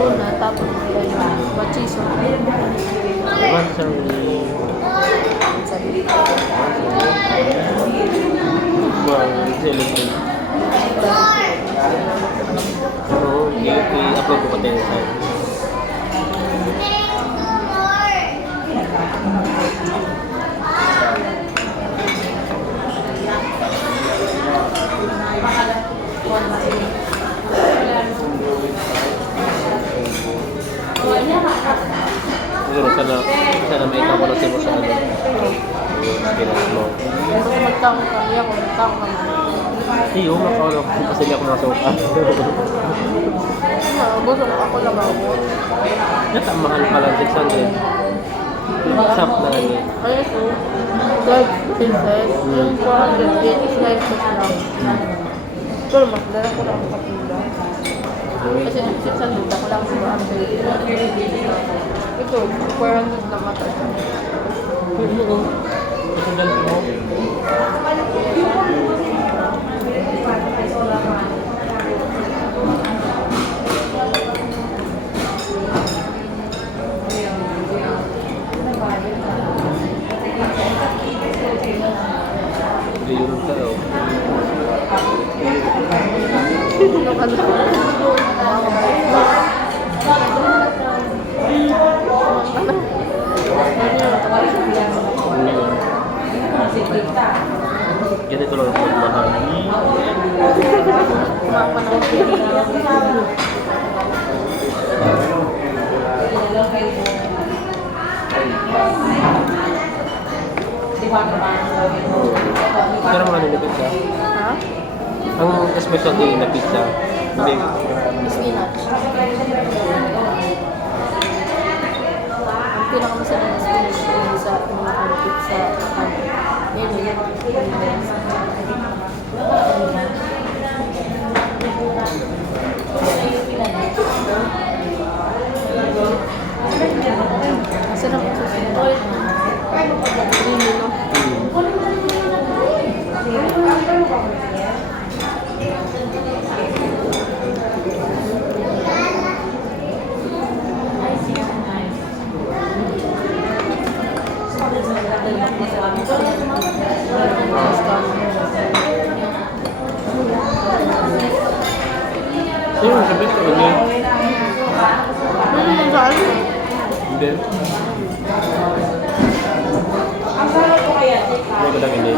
tuna, tapos may machiso. Diba sa electric. Oo, i-upload ko pa tayo sa siguro sana may ikapalusin mo sa ano yung experience mo. Gusto magtawag kami ako, magtawag kami. Iyo, makawala ko kasi hindi ako nasuka. Gusto ako lang ako. Nata, mahal pa lang 600. Shop na nga niya. Ay, ito. 12 pieces. Yung 400 is 9 pesos lang. Pero mas dala ko lang ang kapila. Kasi 600 ako lang sa ito, 400 na mata. Ito dyan mo. Gayunod ka o. Ano ka na? Ganito lang ang mahal. Pero mga nila pizza. Ha? Ang specialty na pizza. Hindi. Spinach. Ang pinakamasarap na spinach sa mga pizza. Masarap ang susunod. Hindi no? Sino ang sabit ko niya? Saan? Hindi. May kadang hindi.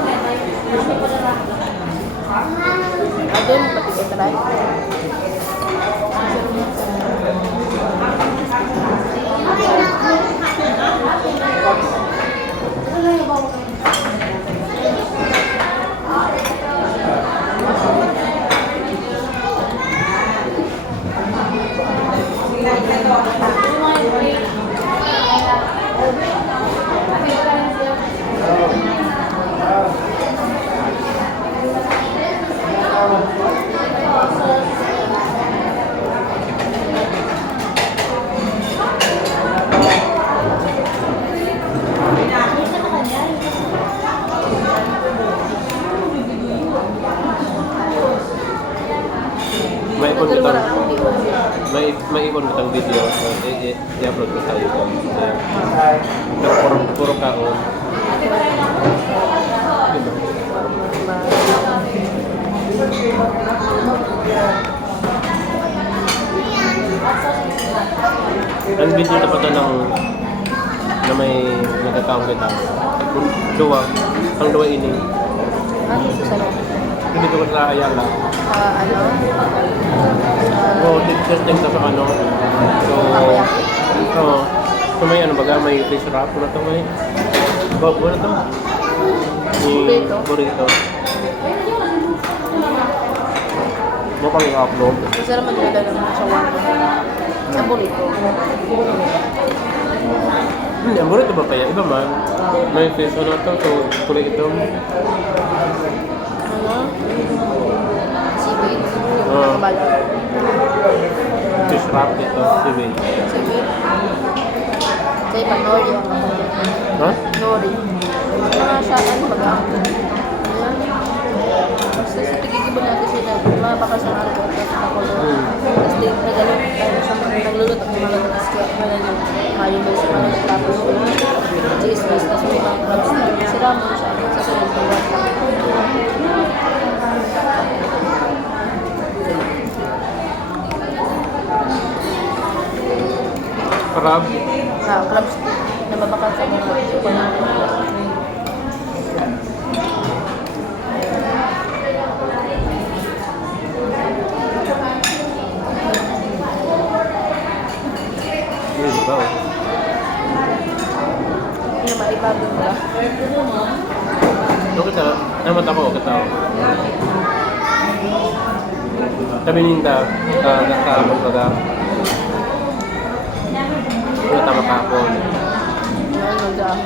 Adun, pati ka try. May ipon ko tang video. I-upload ko tayo. Pero puro kaon. Ang video na pa ito na may nagkakaon kita. Ang duwa ini. Ano susunod? Hindi ko sa Ayala. Ano? Oo, testing ka sa ano. So may ano baga, may fish wrap na ito may. Ano to? Burrito. Burrito. Mo pang i-upload. Masarap magdala naman sa wala. Sa burrito. Hindi, ang burrito ba kaya? Iba man. May fish ano to, so kulay ito. Ano? Seaweed. Yung balat. Fish wrap dito, seaweed. Seaweed. Sa iba, nori. Ha? Nori. Mga siya, ano ba ka? Ayan. Basta sa tigigibon natin sila. Mga baka sa araw. Tapos ako. Tapos di, nagalo. Sa mga nagluluto ng mga mayonnaise, tapos cheese, tapos may mga crabs na sira mo siya sa sunod ng wata. Crab. Crabs na mabakal sa mga panahon. Yun ba? Yung maibabing mo lang. Ano kita? Namat ako, kita. Sabi ninda, nagkaamon ka ka. Wala tama ka ako. Ano dyan?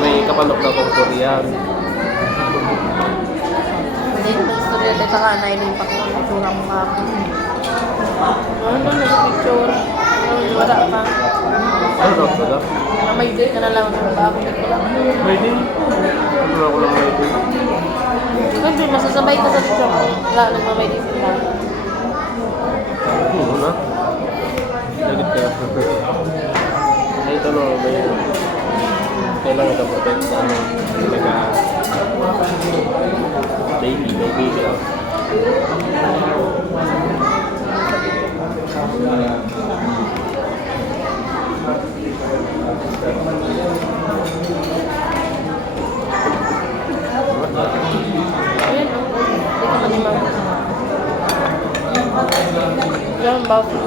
May kapanok na akong Korean. Hindi naman istorya dahil sa kanay din pa kung ang itsura mo nga ako. Ano na picture? Wala ka. Ano na ako ba? May date ka na lang sa bago dito lang. May din. Ano ako lang may din. Kasi masasabay ka sa picture mo. Wala, nagmamay din sila. Ano na? Lagit ka. Ay, ito na ba yun? Kailangan ito protect sa ano? Daily, may baby lang. Ayan, oh. Hindi ka manimang. Diyan, bago.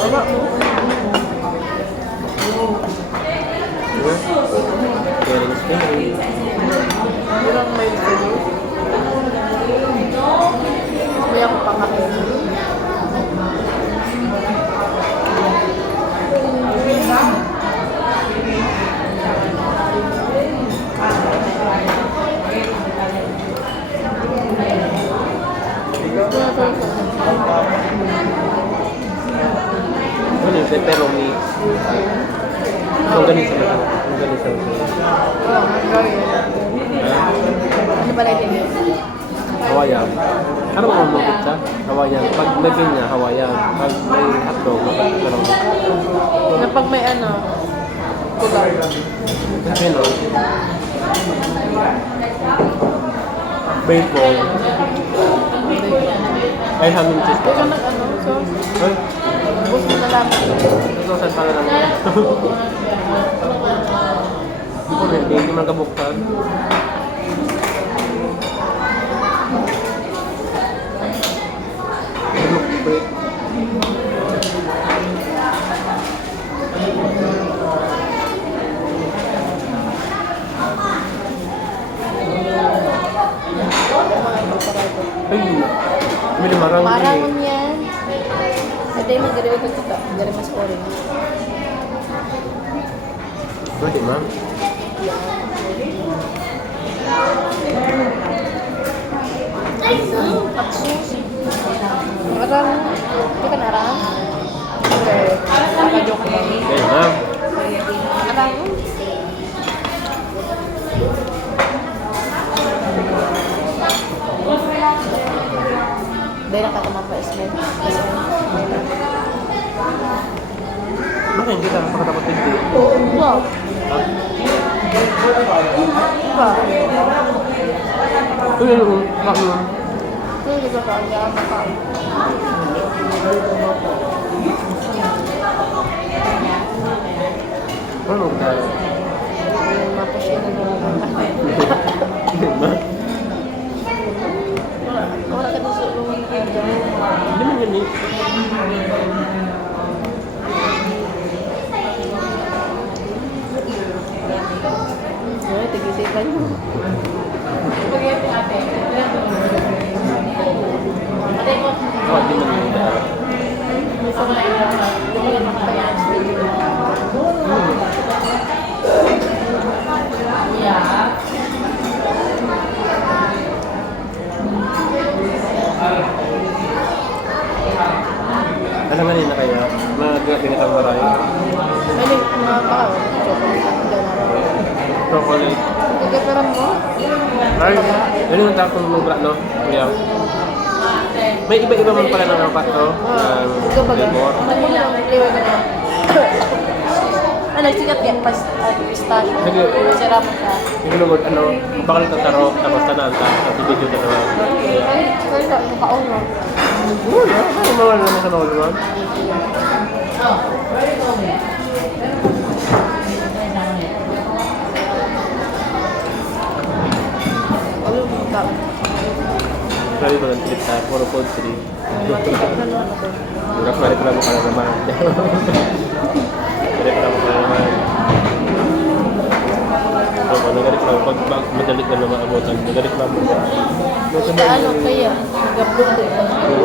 Wala mo. Caring story. Hirang may video. May ako pangakin. Ano yung pepperoni? Ang ganito na. Ang ganito. Oh, ano ba natin yun? Hawaiian. Ano ba ang lupit sa? Hawaiian. Pag may pinya, Hawaiian. Pag may hotdog, magkakaroon. Na pag may ano, kulay. Ano? Bacon. Ay, ham and cheese. Ikaw nag ano, so, Ay, bus mo na lang. ito saan pala lang yan. Hindi man kabuktan. Break. Ay, may marang Marangon yan. Ada yung magdari ko kita. Dari mas orange. Pwede ma'am. Patsus. Marang. Ito ka narang? Okay. Nakajoke lang. Okay ma'am. Marang. Dahil nakatama pa ismet. Bakit hindi ka makatapot hindi? Wow. Ha? Ba? Uy, ano? Bakit ma'am? Ito yung ka kaya maka. Ano ba? Yung mapasya na naman. Hindi ma'am. Wala ka na sa ulungan ka dyan. Hindi man yun eh. Ay, tigisipan mo. Oh, hindi man yun. Minsan na hindi ka makapayaan sa video. Alam nga na kaya, binatang maray. Ay, mga baka, chocolate ako dyan na. Chocolate. Nagkaperan mo? Ay, yun yung tapos ng bra, no? Kuya. May iba-iba man pala ng apat to. Ikaw ba Flavor. Nagmula lang, flavor ka na. Nagsikat yan, pistachio. Sige. Masarap ka. Yung lugod, bakal tataro, tapos tananta, tapos video na naman. Kaya sa mukhaon mo. Wala, ano mga naman sa mga naman? Ano mo ka? Grabe ba ng trip tayo, puro food trip. Matikat na naman ako. Hanggang mareklamo ka na naman. Mareklamo ka na naman. So, nagareklamo, pag madali ka na maabutan, nagareklamo ka. Sa ano kaya? Nagablog din.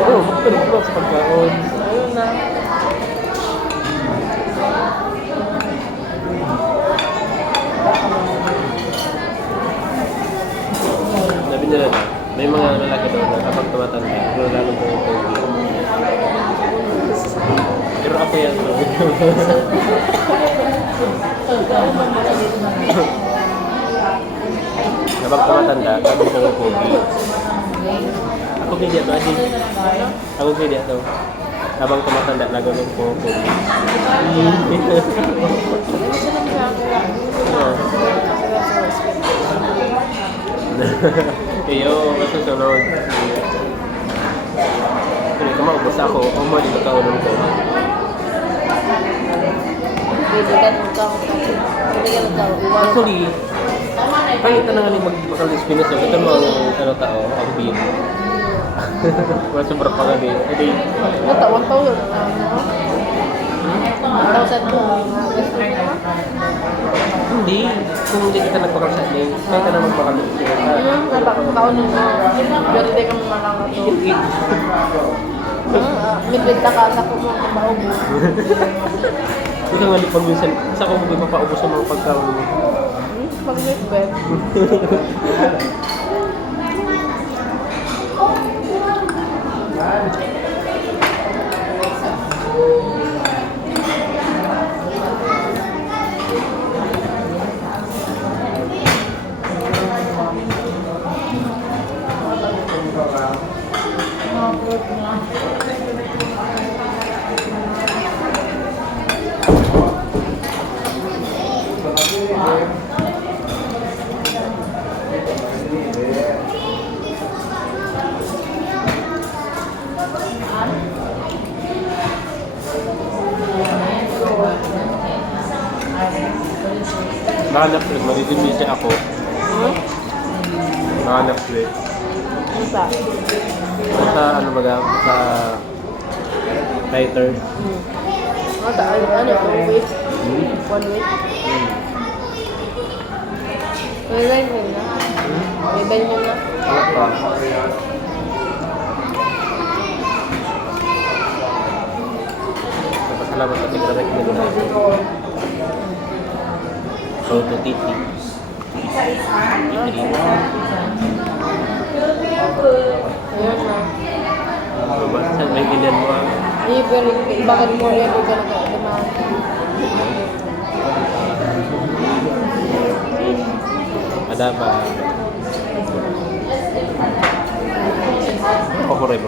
Oo, magpareklamo sa pagkaon. Ayun na. Sabi nila na, may mga lalaki daw na kapag tumatanda, pero lalong pumupogi. Pero ako yan. Kapag tumatanda, lalong pumupogi. Ako kaya to, Adi. Ako kaya to. Habang tumatanda, lalong pumupogi. Iyo, masusunod. Kung ikaw maubos ako, o mo dito kaunan ko. Bibigyan mo ka ako. Bibigyan mo ka ako. Actually, kahit na nga ni magbakalis pinas, ito mo ang tao, ang beer. Sobrang pangadi. Edi, Natawan pa yun. Tawsan mo. hindi. Kung hindi kita nagpakalis din, kahit na magbakalis. Kaunin mo. Pero hindi ka makakato. Midwit na ka sa ko mo kung maubos. Ito nga di pag minsan, sa ko mo ipapaubos ang mga pagkaon mo. Pag-midwit. Nahanap ulit, magiging ako. Nahanap ulit. Ano pa? Sa ano ba sa lighter. Ano? 1 week? 1 week? May line mo na? May line mo na? Ano pa? Napasalamat sa tig-recommend na. Auto Titi. Ayun na. Ano ba? Saan may ginyan mo ah? Pero bakit mo yan kung gano'n ka dumaan? Ada ba? Ako ko rin.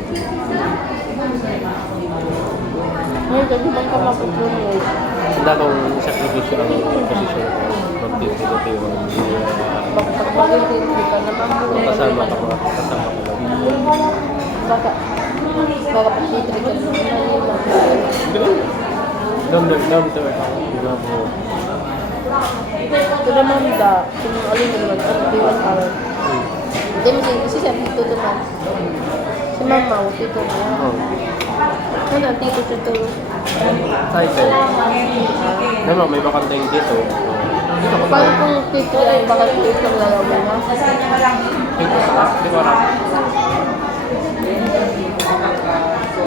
Ngayon, kasi bang ka mapag-promote? Hindi akong sakripisyo ang posisyon ko. Magtitigo-tigo. Pag-mag-intindi ka naman mo. Kasama ka mga kasama ko lang. Baka pag-titri ka naman. Dam to earth. Diba mo? Ito naman da, kung alin ka naman, ano, diwan ka rin. Hindi mo kasi siya dito naman. Si mama, dito na. Oh. Ano, dito dito. Title. Ano, may bakanteng dito. Dito ko Paano kung titri ay baka dito ang lalaman na? Dito ka. Di ba?